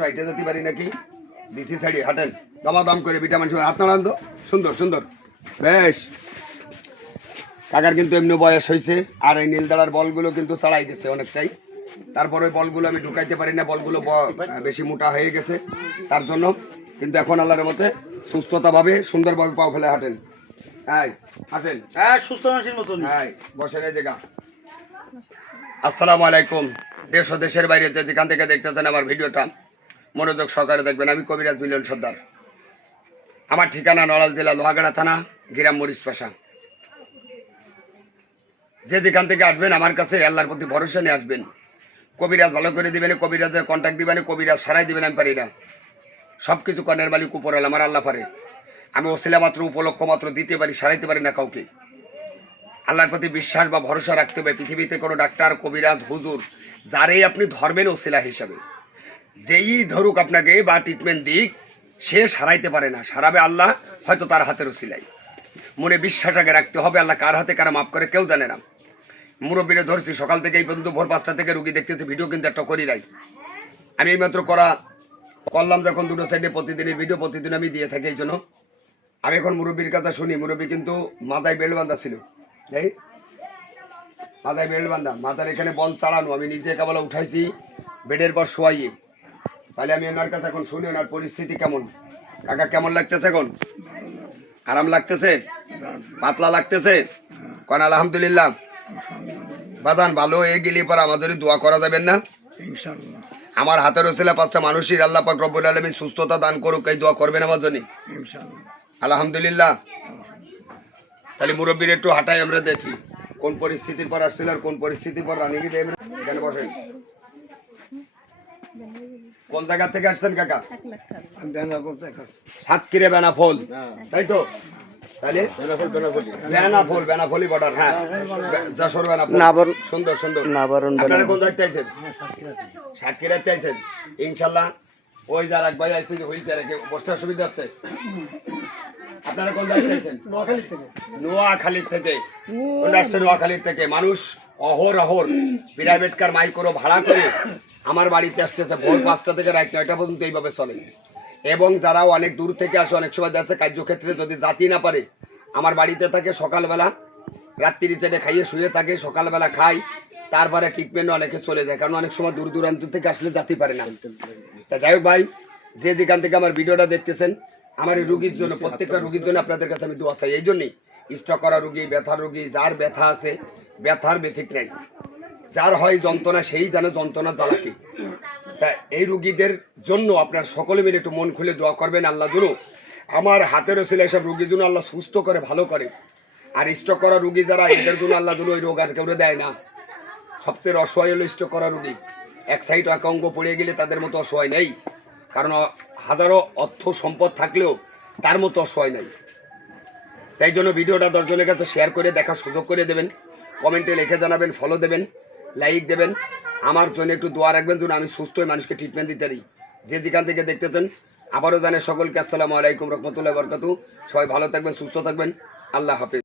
একটু হাইটে যেতে পারি নাকি? দিছি সাইডে হাঁটেন দামা দাম করে ভিটামিন সবাই হাত নাড়ান তো। সুন্দর সুন্দর। বেশ। কাকার কিন্তু এমনি বয়স হয়েছে আর এই নীলদাড়ার বলগুলো কিন্তু চাড়াই গেছে অনেকটাই। তারপর ওই বলগুলো আমি ঢুকাইতে পারি না বলগুলো বেশি মোটা হয়ে গেছে। তার জন্য কিন্তু এখন আল্লাহর মতে সুস্থতাভাবে সুন্দরভাবে পাও ফেলে হাঁটেন। হ্যাঁ হাঁটেন। হ্যাঁ সুস্থ মানুষের মতন হ্যাঁ বসেন এই জায়গা। আসসালামু আলাইকুম। দেশ ও দেশের বাইরে যে যেখান থেকে দেখতেছেন আমার ভিডিওটা মনোযোগ সহকারে দেখবেন। আমি কবিরাজ মিলন সর্দার। আমার ঠিকানা নড়াল জেলা লোহাগাড়া থানা, গিরাম মরিচ পাশা। যে যেখান থেকে আসবেন, আমার কাছে আল্লাহর প্রতি ভরসা নিয়ে আসবেন। কবিরাজ ভালো করে দিবেন, কবিরাজের কন্ট্যাক্ট দিবেন, কবিরাজ সারাই দিবেন, আমি পারি না। সব কিছু কর্ণের মালিক উপরাল আমার আল্লাহ পারে। আমি ওসিলা মাত্র, উপলক্ষ মাত্র, দিতে পারি, সারাইতে পারি না কাউকে। আল্লাহর প্রতি বিশ্বাস বা ভরসা রাখতে হবে। পৃথিবীতে কোনো ডাক্তার, কবিরাজ, হুজুর, যারেই আপনি ধরবেন ওসিলা হিসাবে। যেই ধরুক আপনাকে বা ট্রিটমেন্ট দিক, সে সারাইতে পারে না। সারাবে আল্লাহ, হয়তো তার হাতের ওসিলাই মনে বিশ্বাসটাকে রাখতে হবে, আল্লাহ কার হাতে কারা মাফ করে কেউ জানে না। মুরব্বীরে ধরছি, সকাল থেকে এই পর্যন্ত ভোর পাঁচটা থেকে রুগী দেখতেছি ভিডিও কিন্তু একটা করি নাই। আমি এইমাত্র করা করলাম যখন দুটো সাইডে প্রতিদিনের ভিডিও প্রতিদিন আমি দিয়ে থাকি এই জন্য। আমি এখন মুরব্বীর কথা শুনি, মুরব্বী কিন্তু মাজায় বেল্ট বান্ধা ছিল। এই মাথায় বেল্ট বান্ধা মাথার এখানে বল চালানো, আমি নিজে কেবল উঠাইছি, বেডের পর শোয়াইয়ে। তাহলে আমি ওনার কাছে এখন শুনি ওনার পরিস্থিতি কেমন? কাকা কেমন লাগতেছে এখন? আরাম লাগতেছে? পাতলা লাগতেছে? কন আলহামদুলিল্লাহ। বাদান ভালো এ গেলি পর আমাদের দোয়া করা যাবেন না? আমার হাতের ওসিলা পাঁচটা মানুষই আল্লাহ পাক রব্বুল আলমী সুস্থতা দান করুক এই দোয়া করবেন আমার জন্য। আলহামদুলিল্লাহ। তাহলে মুরব্বীর একটু হাঁটাই আমরা দেখি কোন পরিস্থিতির পর আসছিল আর কোন পরিস্থিতির পর রানিয়ে দেয় এখানে বসেন। কোন জায়গা থেকে আসছেন কাকা? সাতক্ষীরে বেনাফল। তাই তো? হ্যাঁ। সুন্দর সুন্দর। আপনারা কোন জায়গায় চাইছেন? সাতক্ষীরা চাইছেন? ইনশাল্লাহ ওই যার এক ভাই আছে হুইল চেয়ারে বসতে অসুবিধা হচ্ছে আপনারা কোন জায়গায় চাইছেন? নোয়াখালী থেকে। নোয়াখালীর থেকে। আসছে নোয়াখালীর থেকে? মানুষ অহর অহর প্রাইভেট কার মাইক্রো ভাড়া করে আমার বাড়িতে আসতেছে, ভোর পাঁচটা থেকে রাত নয়টা পর্যন্ত এইভাবে চলে। এবং যারা অনেক দূর থেকে আসে, অনেক সময় যাচ্ছে কার্যক্ষেত্রে যদি জাতি না পারে, আমার বাড়িতে থাকে সকালবেলা, রাত্রি চেটে খাইয়ে শুয়ে থাকে, সকালবেলা খাই, তারপরে ট্রিটমেন্ট অনেকে চলে যায়, কারণ অনেক সময় দূর দূরান্ত থেকে আসলে জাতি পারে না। তা যাই হোক ভাই, যে যেখান থেকে আমার ভিডিওটা দেখতেছেন, আমার এই রুগীর জন্য, প্রত্যেকটা রুগীর জন্য আপনাদের কাছে আমি দোয়া চাই। এই জন্যই, স্ট্রোক করা রুগী, ব্যথার রুগী, যার ব্যথা আছে, ব্যথার ব্যথিক নেই। যার হয় যন্ত্রণা, সেই জানে যন্ত্রণা জ্বালাকে তা এই রুগীদের জন্য আপনার সকলে মিলে একটু মন খুলে দোয়া করবেন, আল্লাহ জন্য আমার হাতের ওসিলা এসব রুগীর জন্য আল্লাহ সুস্থ করে, ভালো করে। আর স্ট্রোক করা রুগী যারা, এদের জন্য আল্লাহ জন্য ওই রোগ আর কেউ দেয় না। সবচেয়ে অসহায় হলো স্ট্রোক করা রুগী। এক সাইড এক অঙ্গ পড়ে গেলে তাদের মতো অসহায় নেই। কারণ হাজারো অর্থ সম্পদ থাকলেও তার মতো অসহায় নাই। তাই জন্য ভিডিওটা দশজনের কাছে শেয়ার করে দেখার সুযোগ করে দেবেন। কমেন্টে লিখে জানাবেন ফলো দেবেন। লাইক দেবেন। আমার জন্য একটু দোয়া রাখবেন যেন আমি সুস্থ হয়ে মানুষকে ট্রিটমেন্ট দিতে পারি। যে যেখান থেকে দেখতেছেন, আবারও জানে সকলকে আসসালামু আলাইকুম রহমতুল্লাহ বরকাতু সবাই ভালো থাকবেন, সুস্থ থাকবেন। আল্লাহ হাফিজ।